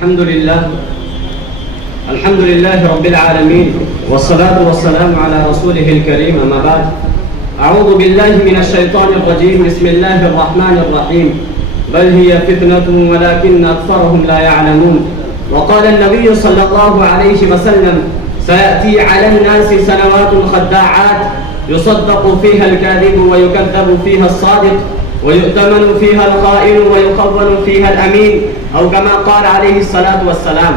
الحمد لله رب العالمين والصلاة والسلام على رسوله الكريم أما بعد أعوذ بالله من الشيطان الرجيم بسم الله الرحمن الرحيم بل هي فتنة ولكن أكثرهم لا يعلمون وقال النبي صلى الله عليه وسلم سيأتي على الناس سنوات خداعات يصدق فيها الكاذب ويكذب فيها الصادق ويؤتمن فيها الخائن ويخون فيها الأمين أو كما قال عليه الصلاة والسلام.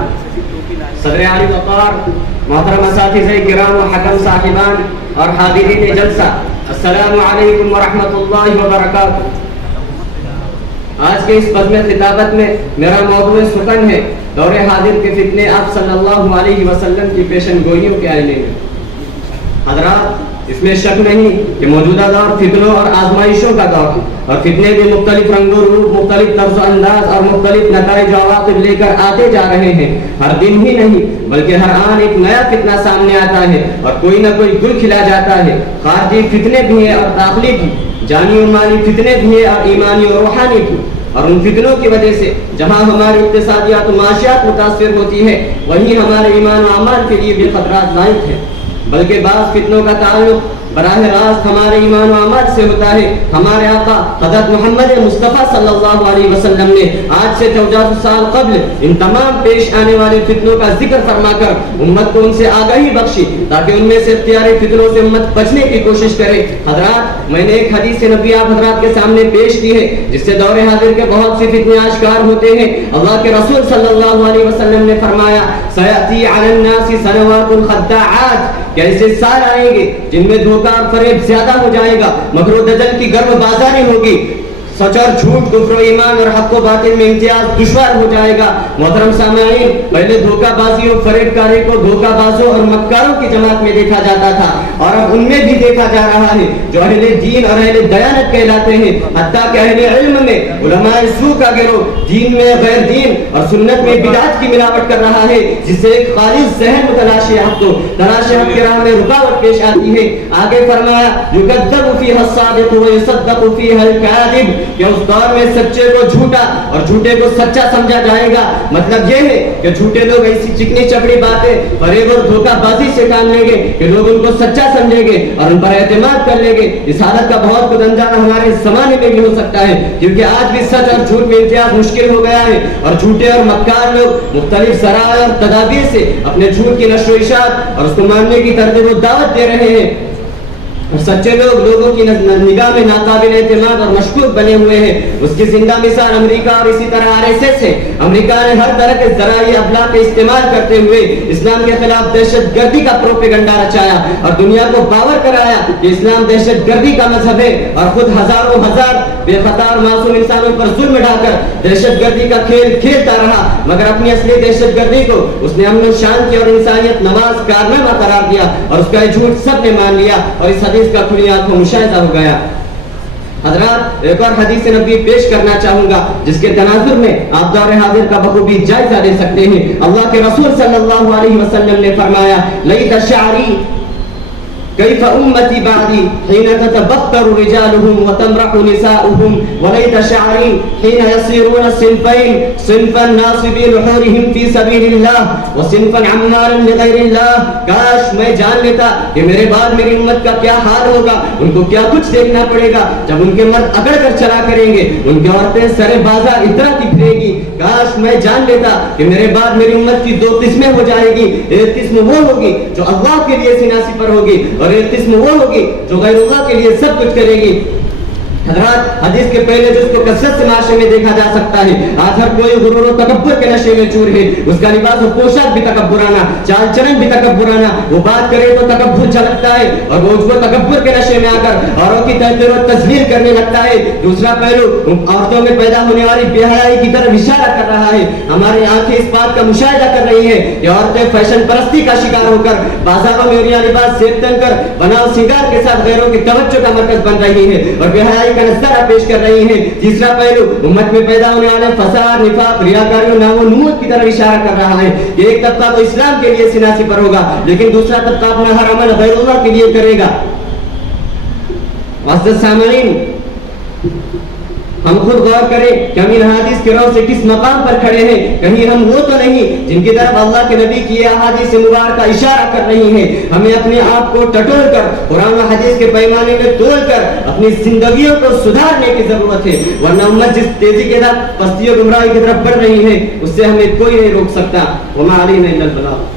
صدر علی وقار، محترم اساتذہ کرام و حکم صاحبان اور حاضرین جلسہ، السلام علیکم ورحمۃ اللہ وبرکاتہ. آج کے اس بزم خطابت میں میرا موضوع سخن ہے دور حاضر کے فتنے آپ صلی اللہ علیہ وسلم کی پیشن گوئیوں کے آئینے میں. حضرات، اس میں شک نہیں کہ موجودہ دور فتنوں اور آزمائشوں کا دور ہے اور فتنے بھی مختلف رنگ و روپ، مختلف طرز و انداز اور مختلف نتائج و عواقب لے کر آتے جا رہے ہیں. ہر دن ہی نہیں بلکہ ہر آن ایک نیا فتنہ سامنے آتا ہے اور کوئی نہ کوئی گل کھلا جاتا ہے. خارجی فتنے بھی ہیں اور داخلی بھی، جانی و مالی فتنے بھی ہیں اور ایمانی و روحانی بھی. اور ان فتنوں کی وجہ سے جہاں ہماری اقتصادیات و معاشیات متاثر ہوتی ہے وہیں ہمارے ایمان و اعمال کے لیے بھی خطرات لاحق ہے. بلکہ بعض فتنوں کا تعلق براہ راست ہمارے ایمان و اعمال سے ہوتا ہے. ہمارے آقا حضرت محمد مصطفیٰ صلی اللہ علیہ وسلم نے آج سے 1400 سال قبل ان تمام پیش آنے والے فتنوں کا ذکر فرما کر امت کو ان سے آگاہی بخشی تاکہ ان میں سے اختیاری فتنوں سے امت بچنے کی کوشش کرے. حضرات، میں نے ایک حدیث نبی آپ حضرات کے سامنے پیش کی ہے جس سے دور حاضر کے بہت سی فتنے آشکار ہوتے ہیں. اللہ کے رسول صلی اللہ علیہ وسلم نے فرمایا سیأتی علی الناس سنوات خداعات، کہ ایسے سال آئیں گے جن میں دھوکہ اور فریب زیادہ ہو جائے گا، مکر و دجل کی گرم بازاری ہوگی، سچ اور جھوٹ، کفر و ایمان اور حق و باطل میں امتیاز دشوار ہو جائے گا. محترم سامعین، پہلے دھوکہ بازی اور فریب کاری کو دھوکہ بازوں اور مکاروں کی جماعت میں دیکھا جاتا تھا اور اب ان میں بھی دیکھا جا رہا ہے جو اہل دین اور اہل دیانت کہلاتے ہیں. حتیٰ کہ اہل علم میں علماء سوء کا گروہ دین میں غیر دین اور سنت میں بدعت کی ملاوٹ کر رہا ہے جس سے ایک خالص ذہن متلاشی حق کو تلاشی حق کی راہ میں رکاوٹ پیش آتی ہے. آگے فرمایا یکذب فیہا الصادق ویصدق فیہا الکاذب، کہ اس دور میں سچے کو جھوٹا اور جھوٹے کو سچا سمجھا جائے گا. مطلب یہ ہے کہ جھوٹے لوگ ایسی چکنی چپڑی باتیں فریب اور دھوکہ بازی سے کام لیں گے کہ لوگ ان کو سچا سمجھیں گے اور ان پر اعتماد کر لیں گے. اس حالت کا بہت کچھ انجام ہمارے زمانے میں بھی ہو سکتا ہے کیونکہ آج بھی سچ اور جھوٹ میں امتیاز مشکل ہو گیا ہے اور جھوٹے اور مکار لوگ مختلف ذرائع اور تدابیر سے اپنے جھوٹ کی نشر و اشاعت اور اس کو ماننے کی ترغیب و دعوت دے رہے ہیں. اور سچے لوگ لوگوں کی نگاہ میں ناقابل اعتماد اور مشکوک بنے ہوئے ہیں. اس کی زندہ مثال امریکہ اور اسی طرح RSS ہے. امریکہ نے ہر طرح کے ذرائع ابلاغ کا استعمال کرتے ہوئے اسلام کے خلاف دہشت گردی کا پروپیگنڈا رچایا اور دنیا کو باور کرایا کہ اسلام دہشت گردی کا مذہب ہے اور خود ہزاروں ہزار بے خطا اور معصوم انسانوں پر ظلم ڈھا کر دہشت گردی کا کھیل کھیلتا رہا. مگر اپنی اصلی دہشت گردی کو اس نے امن و شانتی اور انسانیت نواز کارنامہ قرار دیا اور اس کا جھوٹ سب نے مان لیا اور اس حدیث کا کھلی آنکھوں مشاہدہ ہو گیا. حضرات، ایک اور حدیث نبی پیش کرنا چاہوں گا جس کے تناظر میں آپ دور حاضر کا بخوبی جائزہ لے سکتے ہیں. اللہ کے رسول صلی اللہ علیہ وسلم نے فرمایا لیت شعری كيف أمتي بعدي حين تتبختر رجالهم وتمرح نساؤهم وليت شعري حين يصيرون صنفين صنفا ناصبي لحورهم في سبيل الله وصنفا عمارا لغير الله. کاش میں جان لیتا کہ میرے بعد میری امت کا کیا حال ہوگا، ان کو کیا کچھ دیکھنا پڑے گا جب ان کے مرد اکڑ کر چلا کریں گے، ان کی عورتیں سرے بازار اترا کی پھرے گی. کاش میں جان لیتا کہ میرے بعد میری امت کی دو قسمیں ہو جائے گی. ایک قسم وہ ہوگی جو اللہ کے لیے سیناسی پر ہوگی اور ایک قسم وہ ہوگی جو غیر اللہ کے لیے سب کچھ کرے گی. حضرات، حدیث کے پہلے جس کو کثرت سے معاشرے میں دیکھا جا سکتا ہے، آج ہر کوئی غرور و تکبر کے نشے میں چور ہے. اس کا لباس و پوشاک بھی تکبرانہ، چال چلن بھی تکبرانہ، وہ بات کرے تو تکبر جھلکتا ہے اور وہ اس کو تکبر کے نشے میں آ کر اوروں کی تحقیر و تذلیل کرنے لگتا ہے. دوسرا پہلو عورتوں میں پیدا ہونے والی بے حیائی کی طرف اشارہ کر رہا ہے. ہماری آنکھیں اس بات کا مشاہدہ کر رہی ہیں کہ عورتیں فیشن پرستی کا شکار ہو کر بازاروں میں اوریا لباس زیب تن کر بناؤ سنگار کے ساتھ غیروں کی توجہ کا مرکز بن رہی ہے اور بے حیائی کا نظارہ پیش کر رہی ہے. تیسرا پہلو امت میں پیدا ہونے والے فساد، نفاق، ریاکاری و نام و نمود کی طرف اشارہ کر رہا ہے کہ ایک طبقہ تو اسلام کے لیے سیناسی پر ہوگا لیکن دوسرا طبقہ اپنا ہر عمل غیر اللہ کے لیے کرے گا. معزز سامعین، ہم خود غور کریں کہ ہم ان احادیث کے رو سے کس مقام پر کھڑے ہیں. کہیں ہم وہ تو نہیں جن کی طرف اللہ کے نبی کی یہ احادیث مبارکہ اشارہ کر رہی ہیں. ہمیں اپنے آپ کو ٹٹول کر قرآن و حدیث کے پیمانے میں تول کر اپنی زندگیوں کو سدھارنے کی ضرورت ہے, ورنہ امت جس تیزی کے ساتھ پستی و گمراہی کی طرف بڑھ رہی ہے اس سے ہمیں کوئی نہیں روک سکتا. وما علینا الا البلاغ.